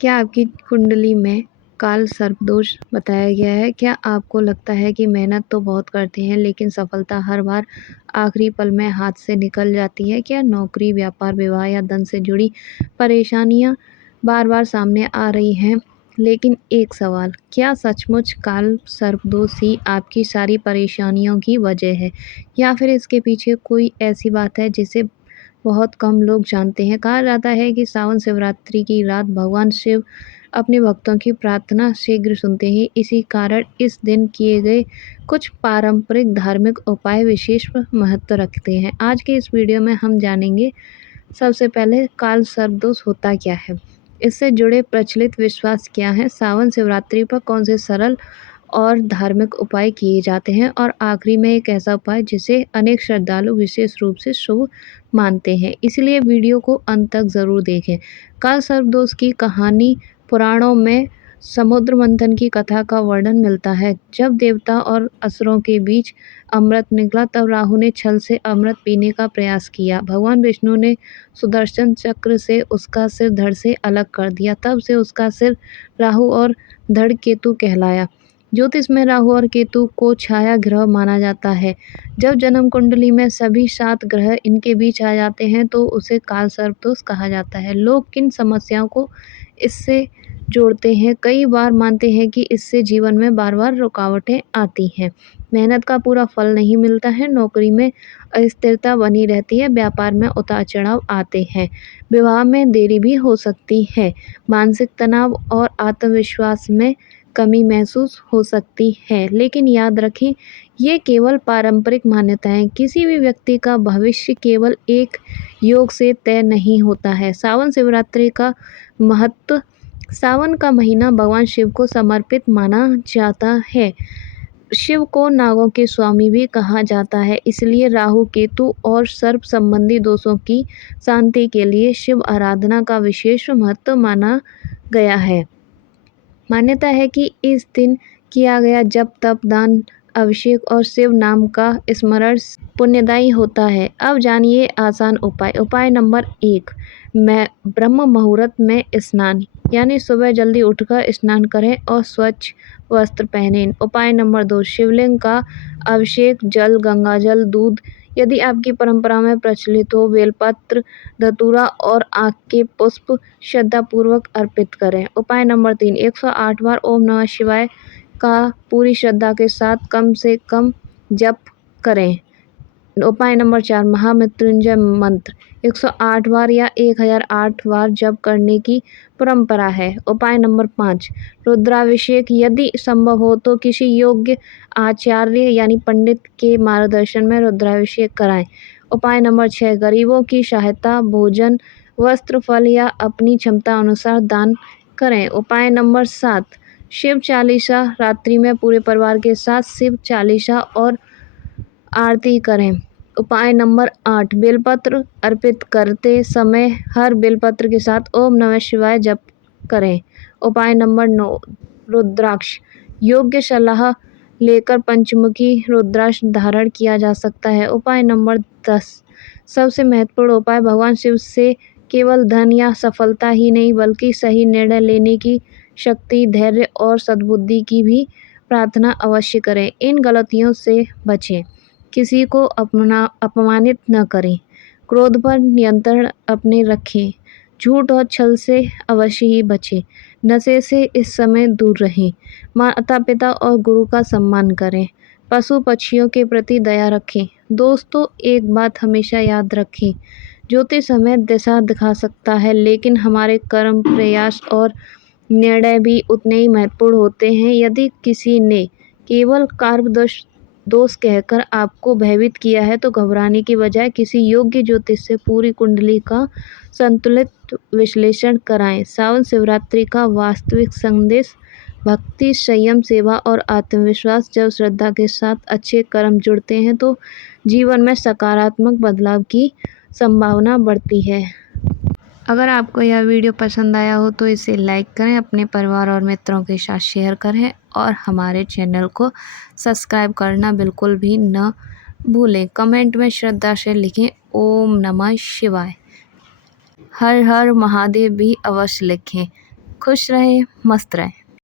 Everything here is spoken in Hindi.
क्या आपकी कुंडली में काल सर्पदोष बताया गया है? क्या आपको लगता है कि मेहनत तो बहुत करते हैं लेकिन सफलता हर बार आखिरी पल में हाथ से निकल जाती है? क्या नौकरी, व्यापार, विवाह या धन से जुड़ी परेशानियां बार-बार सामने आ रही हैं? लेकिन एक सवाल, क्या सचमुच काल सर्पदोष ही आपकी सारी परेशानियों की वजह है? या फिर इसके पीछे कोई ऐसी बात है जिसे बहुत कम लोग जानते हैं? कहा जाता है कि सावन शिवरात्रि की रात भगवान शिव अपने भक्तों की प्रार्थना शीघ्र सुनते हैं। इसी कारण इस दिन किए गए कुछ पारंपरिक धार्मिक उपाय विशेष महत्व रखते हैं। आज के इस वीडियो में हम जानेंगे सबसे पहले काल सर्पदोष होता क्या है, इससे जुड़े प्रचलित विश्वास क्या हैं, सावन शिवरात्रि पर कौन से सरल और धार्मिक उपाय किए जाते हैं और आखिरी में एक ऐसा उपाय जिसे अनेक श्रद्धालु विशेष रूप से शुभ मानते हैं। इसलिए वीडियो को अंत तक ज़रूर देखें। काल सर्पदोष की कहानी पुराणों में समुद्र मंथन की कथा का वर्णन मिलता है। जब देवता और असुरों के बीच अमृत निकला तब राहु ने छल से अमृत पीने का प्रयास किया। भगवान विष्णु ने सुदर्शन चक्र से उसका सिर धड़ से अलग कर दिया। तब से उसका सिर राहु और धड़ केतु कहलाया। ज्योतिष में राहु और केतु को छाया ग्रह माना जाता है। जब जन्म कुंडली में सभी 7 ग्रह इनके बीच आ जाते हैं तो उसे काल सर्पदोष कहा जाता है। लोग किन समस्याओं को इससे जोड़ते हैं? कई बार मानते हैं कि इससे जीवन में बार-बार रुकावटें आती हैं, मेहनत का पूरा फल नहीं मिलता है, नौकरी में अस्थिरता बनी रहती है, व्यापार में उतार-चढ़ाव आते हैं, विवाह में देरी भी हो सकती है, मानसिक तनाव और आत्मविश्वास में कमी महसूस हो सकती है। लेकिन याद रखें, ये केवल पारंपरिक मान्यताएं, किसी भी व्यक्ति का भविष्य केवल एक योग से तय नहीं होता है। सावन शिवरात्रि का महत्व। सावन का महीना भगवान शिव को समर्पित माना जाता है। शिव को नागों के स्वामी भी कहा जाता है, इसलिए राहु, केतु और सर्प संबंधी दोषों की शांति के लिए शिव आराधना का विशेष महत्व माना गया है। मान्यता है कि इस दिन किया गया जप, तप, दान, अभिषेक और शिव नाम का स्मरण पुण्यदायी होता है। अब जानिए आसान उपाय। उपाय नंबर 1, मैं ब्रह्म मुहूर्त में स्नान, यानी सुबह जल्दी उठकर स्नान करें और स्वच्छ वस्त्र पहनें। उपाय नंबर 2, शिवलिंग का अभिषेक, जल, गंगाजल, दूध, यदि आपकी परंपरा में प्रचलित हो, बेलपत्र, धतूरा और आक के पुष्प श्रद्धापूर्वक अर्पित करें। उपाय नंबर 3, 108 बार ओम नमः शिवाय का पूरी श्रद्धा के साथ कम से कम जप करें। उपाय नंबर 4, महामृत्युंजय मंत्र 108 बार या 1008 बार जप करने की परंपरा है। उपाय नंबर 5, रुद्राभिषेक, यदि संभव हो तो किसी योग्य आचार्य यानी पंडित के मार्गदर्शन में रुद्राभिषेक कराएं। उपाय नंबर 6, गरीबों की सहायता, भोजन, वस्त्र, फल या अपनी क्षमता अनुसार दान करें। उपाय नंबर 7, शिव चालीसा, रात्रि में पूरे परिवार के साथ शिव चालीसा और आरती करें। उपाय नंबर 8, बेलपत्र अर्पित करते समय हर बेलपत्र के साथ ओम नमः शिवाय जप करें। उपाय नंबर 9, रुद्राक्ष, योग्य सलाह लेकर पंचमुखी रुद्राक्ष धारण किया जा सकता है। उपाय नंबर 10, सबसे महत्वपूर्ण उपाय, भगवान शिव से केवल धन या सफलता ही नहीं बल्कि सही निर्णय लेने की शक्ति, धैर्य और सद्बुद्धि की भी प्रार्थना अवश्य करें। इन गलतियों से बचें, किसी को अपमानित न करें, क्रोध पर नियंत्रण अपने रखें, झूठ और छल से अवश्य ही बचें, नशे से इस समय दूर रहें, माता पिता और गुरु का सम्मान करें, पशु पक्षियों के प्रति दया रखें। दोस्तों, एक बात हमेशा याद रखें, ज्योतिष हमें दिशा दिखा सकता है लेकिन हमारे कर्म, प्रयास और निर्णय भी उतने ही महत्वपूर्ण होते हैं। यदि किसी ने केवल दोष कहकर आपको भयभीत किया है तो घबराने की बजाय किसी योग्य ज्योतिष से पूरी कुंडली का संतुलित विश्लेषण कराएं। सावन शिवरात्रि का वास्तविक संदेश, भक्ति, संयम, सेवा और आत्मविश्वास। जब श्रद्धा के साथ अच्छे कर्म जुड़ते हैं तो जीवन में सकारात्मक बदलाव की संभावना बढ़ती है। अगर आपको यह वीडियो पसंद आया हो तो इसे लाइक करें, अपने परिवार और मित्रों के साथ शेयर करें और हमारे चैनल को सब्सक्राइब करना बिल्कुल भी न भूलें। कमेंट में श्रद्धा से लिखें ओम नमः शिवाय, हर हर महादेव भी अवश्य लिखें। खुश रहें, मस्त रहें।